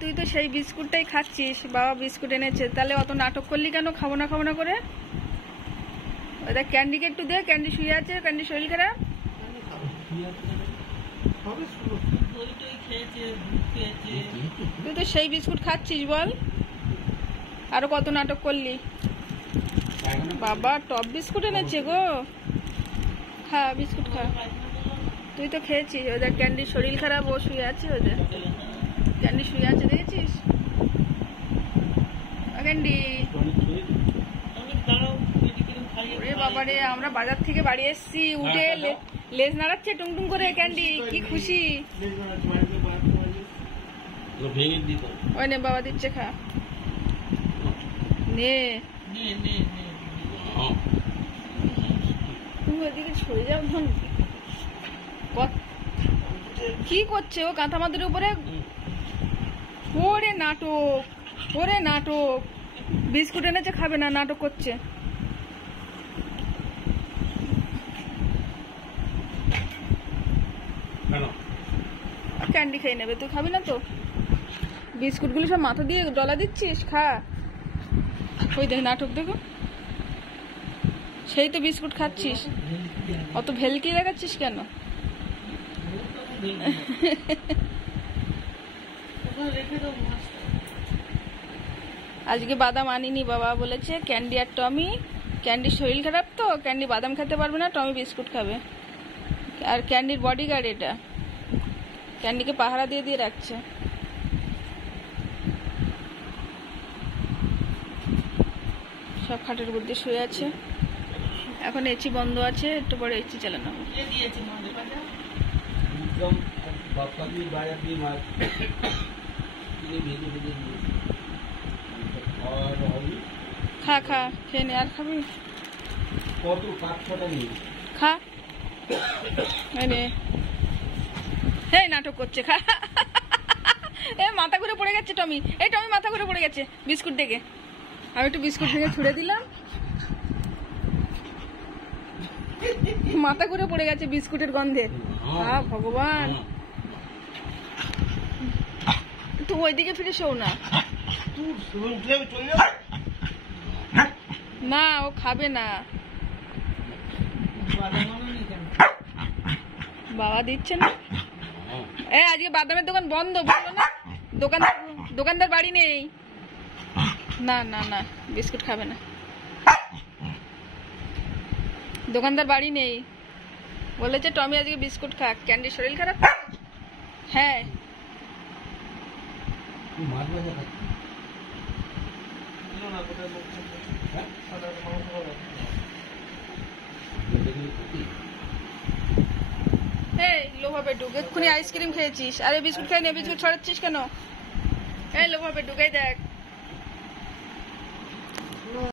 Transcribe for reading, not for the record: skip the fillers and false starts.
তুই তো সেই বিস্কুটটাই খাচ্ছিস, বাবা বিস্কুট এনেছে, তাহলে অত নাটক করলি কেন খাবো না করে? ওটা ক্যান্ডিকে একটু দে, ক্যান্ডি শুয়ে আছে, ক্যান্ডি শরীর খারাপ। তুই তো সেই বিস্কুট খাচ্ছিস, বল আরো কত নাটক করলি। বাবা টপ বিস্কুট এনেছে গো, খা বিস্কুট খা। তুই তো খেয়েছিস। ওদের ক্যান্ডির শরীর খারাপ, ও শুয়ে আছে, ওদের ক্যান্ডি শুয়ে আছে, দেখেছিস? ক্যান্ডি ওরে বাবারে, আমরা বাজার থেকে বাড়ি এসছি, উঠে লেজ নাড়াচ্ছে টুংটুং করে। ক্যান্ডি কি খুশি। ওই নে বাবা দিচ্ছে, খা নে। তুমি ওইদিকে সরে যাও। ধন কি করছে ও কাঁথা মাদুরের উপরে? ওরে নাটক, ওরে নাটক। বিস্কুট এনেছে, খাবে না, নাটক করছে। ক্যান্ডি খেয়ে নেবে, তুই খাবি না তো? বিস্কুট গুলো সব মাথা দিয়ে ডলা দিচ্ছিস, খা। ওই দেখ নাটক, দেখো, সেই তো বিস্কুট খাচ্ছিস, অত ভেলকি দেখাচ্ছিস কেন? আজকে বাদাম আনিনি, বাবা বলেছে ক্যান্ডি আর টমি, ক্যান্ডির শরীর খারাপ তো, ক্যান্ডি বাদাম খেতে পারবে না, টমি বিস্কুট খাবে। আর ক্যান্ডির বডিগার্ড এটা, ক্যান্ডিকে পাহারা দিয়ে দিয়ে রাখছে। সব খাটের উপর দিয়ে শুয়ে আছে। এখন এসি বন্ধ আছে, একটু পরে এসি চালানো হবে। খা খা, খেয়ে নে। আর খাবি? খা। এই নাটক করছে, খা। এ মাথা ঘুরে পড়ে গেছে টমি, এই টমি মাথা ঘুরে পড়ে গেছে বিস্কুট দেখে। আমি একটু বিস্কুট ভেঙে ছুড়ে দিলাম, মাথা ঘুরে পড়ে গেছে বিস্কুটের গন্ধে। ভগবান, তুই ওইদিকে ফিরে শোও না। না, ও খাবে না। বাবা দিচ্ছে না। আজকে বাদামের দোকান বন্ধ, বললো না? দোকানদার বাড়ি নেই। না না না, বিস্কুট খাবে না, দোকানদার বাড়ি নেই। বলেছে টমি আজকে বিস্কুট খা, ক্যান্ডির শরীর খারাপ। হ্যাঁ, লোভা পেটুক, এক্ষুনি আইসক্রিম খেয়েছিস, আরে বিস্কুট খাই নে, বিস্কুট ছড়াচ্ছিস কেন? এই লোভা পেটুক, এই দেখ।